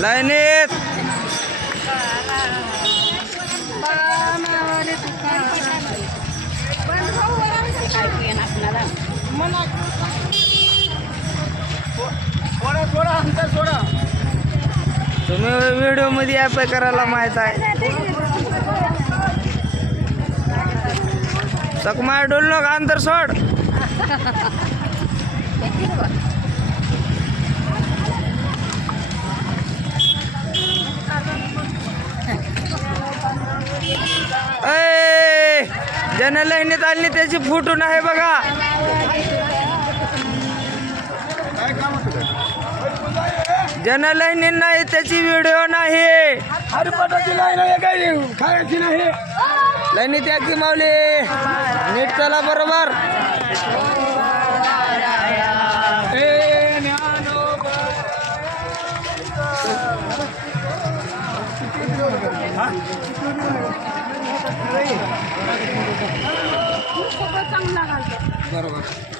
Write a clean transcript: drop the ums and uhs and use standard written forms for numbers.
लाईनीत तुम्ही व्हिडिओ मध्ये ॲप्लाय करायला माहित आहे. चकमाय डोल नका अंतर सोड. ज्यानं लाईनीत आली त्याची फुटून आहे बघा. ज्यानं लाईनीत नाही त्याची व्हिडिओ नाही. लाईनीत या की माऊली नीट चला बरोबर. चांगला घालतो बरोबर.